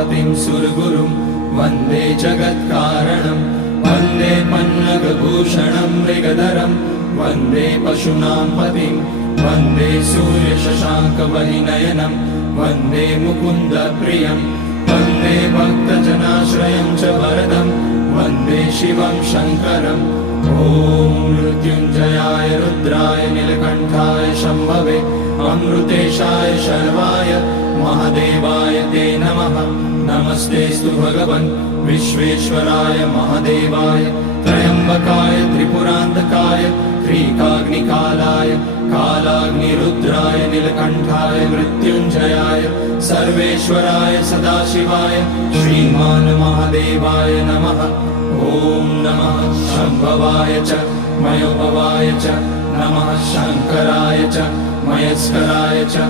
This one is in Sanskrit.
उमापतिं सुरगुरुं वन्दे जगत्कारणं वन्दे पन्नगभूषणं मृगधरं वन्दे पशूनां पतिं वन्दे सूर्यशशाङ्कवहिनयनं वन्दे मुकुन्दप्रियं वन्दे भक्तजनाश्रयं च वरदं वन्दे शिवं शङ्करम् ॐ मृत्युञ्जयाय रुद्राय नीलकण्ठाय शम्भवे अमृतेशाय शर्वाय महादेवाय ते नमः। नमस्तेस्तु भगवन् विश्वेश्वराय महादेवाय त्र्यम्बकाय त्रिपुरान्तकाय त्रिकाग्निकालाय कालाग्निरुद्राय नीलकण्ठाय मृत्युञ्जयाय सर्वेश्वराय सदाशिवाय श्रीमान् महादेवाय नमः। ॐ नमः शम्भवाय च मयोभवाय च नमः शङ्कराय च मयस्कराय च